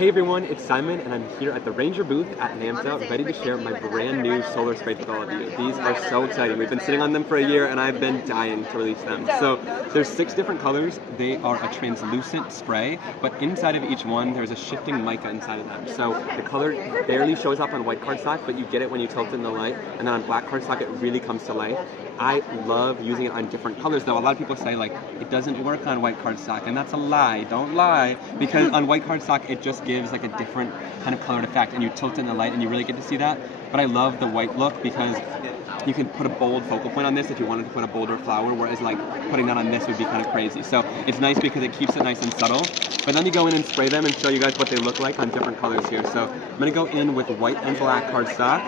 Hey everyone, it's Simon and I'm here at the Ranger booth at NAMSA, ready to share my brand new solar sprays with all of you. These are so exciting. We've been sitting on them for a year and I've been dying to release them. So there's 6 different colors. They are a translucent spray, but inside of each one there's a shifting mica inside of them. So the color barely shows up on white cardstock, but you get it when you tilt it in the light, and then on black cardstock it really comes to life. I love using it on different colors, though. A lot of people say like it doesn't work on white cardstock, and that's a lie. Don't lie, because on white cardstock it just gives like a different kind of colored effect, and you tilt it in the light and you really get to see that. But I love the white look because you can put a bold focal point on this if you wanted to put a bolder flower, whereas like putting that on this would be kind of crazy. So it's nice because it keeps it nice and subtle. But then you go in and spray them and show you guys what they look like on different colors here. So I'm gonna go in with white and black cardstock.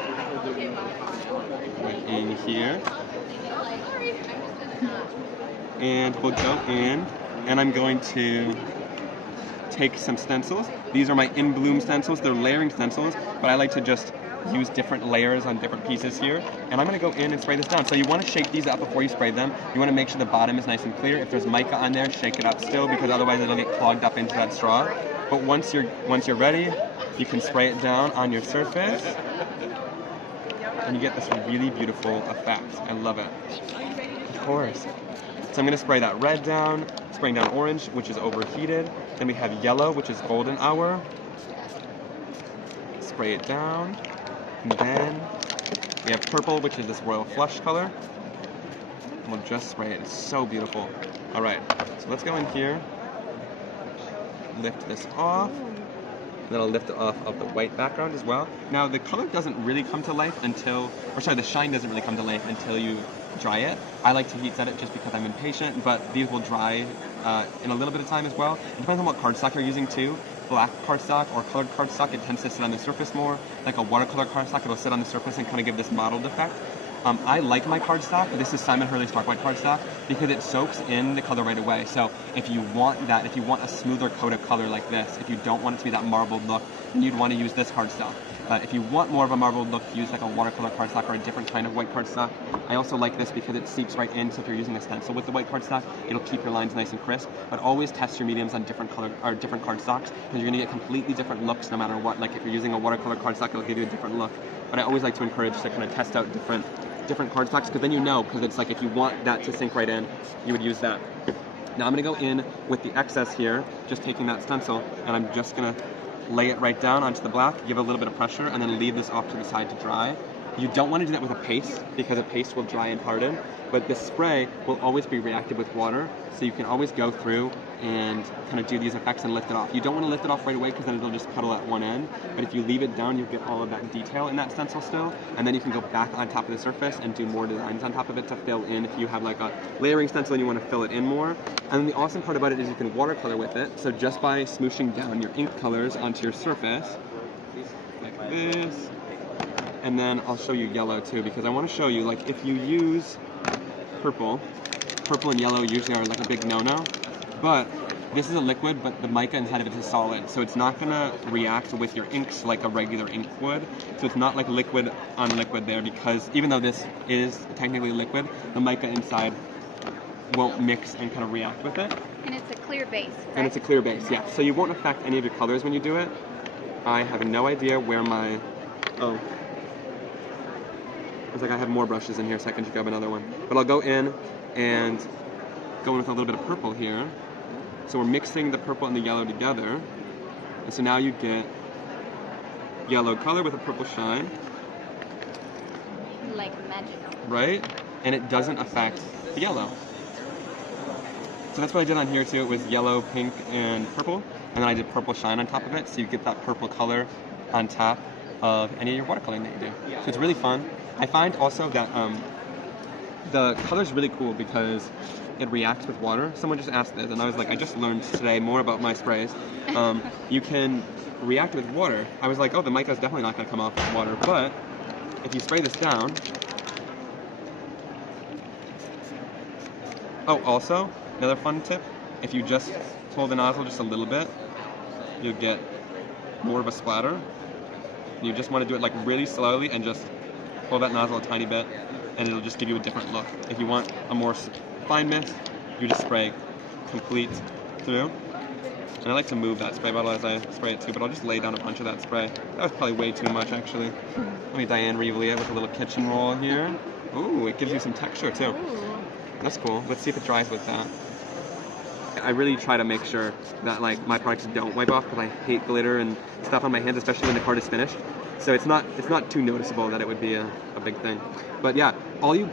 Right in here. And we'll go in, and I'm going to take some stencils. These are my In Bloom stencils. They're layering stencils, but I like to just use different layers on different pieces here. And I'm going to go in and spray this down. So you want to shake these up before you spray them. You want to make sure the bottom is nice and clear. If there's mica on there, shake it up still, because otherwise it'll get clogged up into that straw. But once you're ready, you can spray it down on your surface, and you get this really beautiful effect. I love it. Of course. So I'm going to spray that red down, spraying down orange, which is overheated. Then we have yellow, which is golden hour. Spray it down. And then we have purple, which is this royal flush color. And we'll just spray it. It's so beautiful. All right, so let's go in here, lift this off. And then I'll lift it off of the white background as well. Now the color doesn't really come to life the shine doesn't really come to life until you dry it. I like to heat set it just because I'm impatient, but these will dry in a little bit of time as well. It depends on what cardstock you're using too. Black cardstock or colored cardstock, it tends to sit on the surface more. Like a watercolor cardstock, it'll sit on the surface and kind of give this mottled effect. I like my cardstock. This is Simon Hurley Stark White cardstock because it soaks in the color right away. So if you want a smoother coat of color like this, if you don't want it to be that marbled look, then you'd want to use this cardstock. If you want more of a marbled look, use like a watercolor cardstock or a different kind of white cardstock. I also like this because it seeps right in, so if you're using a stencil with the white cardstock, it'll keep your lines nice and crisp. But always test your mediums on different cardstocks, because you're going to get completely different looks no matter what. Like if you're using a watercolor cardstock, it'll give you a different look. But I always like to encourage to kind of test out different cardstocks, because then you know, because it's like if you want that to sink right in, you would use that. Now I'm going to go in with the excess here, just taking that stencil, and I'm just going to lay it right down onto the black, give it a little bit of pressure, and then leave this off to the side to dry. You don't want to do that with a paste, because a paste will dry and harden, but this spray will always be reactive with water, so you can always go through and kind of do these effects and lift it off. You don't want to lift it off right away because then it'll just puddle at one end, but if you leave it down, you'll get all of that detail in that stencil still, and then you can go back on top of the surface and do more designs on top of it to fill in if you have like a layering stencil and you want to fill it in more. And then the awesome part about it is you can watercolor with it, so just by smooshing down your ink colors onto your surface, like this, and then I'll show you yellow too, because I want to show you, like if you use purple and yellow usually are like a big no-no, but this is a liquid, but the mica inside of it is solid, so it's not going to react with your inks like a regular ink would, so it's not like liquid on liquid there, because even though this is technically liquid, the mica inside won't mix and kind of react with it. And it's a clear base, right? And it's a clear base, yeah. So you won't affect any of your colors when you do it. I have no idea where my... Oh. It's like I have more brushes in here, so I can just grab another one. But I'll go in and go in with a little bit of purple here. So we're mixing the purple and the yellow together. And so now you get yellow color with a purple shine. Like magical. Right? And it doesn't affect the yellow. So that's what I did on here too. It was yellow, pink, and purple. And then I did purple shine on top of it, so you get that purple color on top of any of your watercoloring that you do. So it's really fun. I find also that the color's really cool because it reacts with water. Someone just asked this, and I was like, I just learned today more about my sprays. You can react with water. I was like, oh, the mica's definitely not going to come off with water, but if you spray this down... Oh, also, another fun tip, if you just pull the nozzle just a little bit, you'll get more of a splatter. You just want to do it like really slowly and just pull that nozzle a tiny bit, and it'll just give you a different look. If you want a more fine mist, you just spray complete through. And I like to move that spray bottle as I spray it too, but I'll just lay down a bunch of that spray. That was probably way too much, actually. Let me Diane Reevely it with a little kitchen roll here. Ooh, it gives you some texture too. Ooh. That's cool. Let's see if it dries with that. I really try to make sure that like my products don't wipe off because I hate glitter and stuff on my hands, especially when the card is finished. So it's not too noticeable that it would be a big thing. But yeah, all you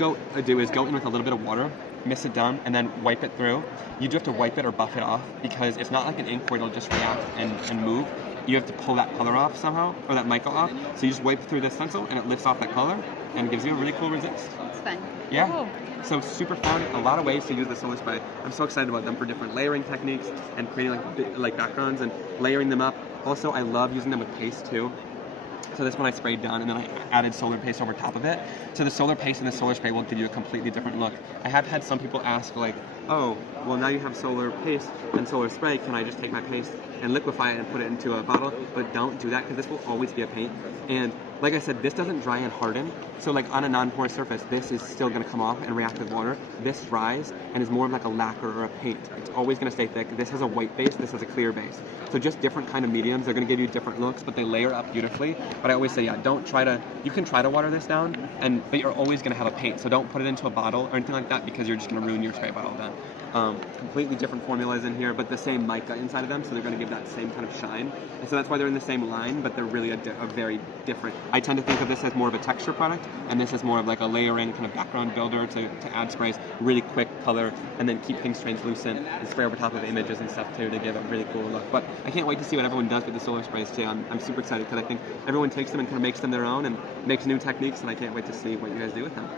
do is go in with a little bit of water, mist it down, and then wipe it through. You do have to wipe it or buff it off because it's not like an ink where it'll just react and move. You have to pull that color off somehow, or that mica off. So you just wipe through the stencil and it lifts off that color and gives you a really cool resist. It's fun. Yeah. Cool. So super fun. A lot of ways to use the solar spray. I'm so excited about them for different layering techniques and creating like backgrounds and layering them up. Also, I love using them with paste too. So this one I sprayed down and then I added solar paste over top of it. So the solar paste and the solar spray will give you a completely different look. I have had some people ask like, oh, well now you have solar paste and solar spray, can I just take my paste and liquefy it and put it into a bottle? But don't do that because this will always be a paint. And like I said, this doesn't dry and harden. So like on a non-porous surface, this is still gonna come off and react with water. This dries and is more of like a lacquer or a paint. It's always gonna stay thick. This has a white base, this has a clear base. So just different kind of mediums. They're gonna give you different looks, but they layer up beautifully. But I always say, yeah, you can try to water this down, but you're always gonna have a paint. So don't put it into a bottle or anything like that because you're just gonna ruin your spray bottle then. Completely different formulas in here, but the same mica inside of them, so they're going to give that same kind of shine. And so that's why they're in the same line, but they're really a very different. I tend to think of this as more of a texture product, and this is more of like a layering kind of background builder to add sprays, really quick color, and then keep things translucent and spray over top of images and stuff too to give a really cool look. But I can't wait to see what everyone does with the solar sprays too. I'm super excited because I think everyone takes them and kind of makes them their own and makes new techniques, and I can't wait to see what you guys do with them.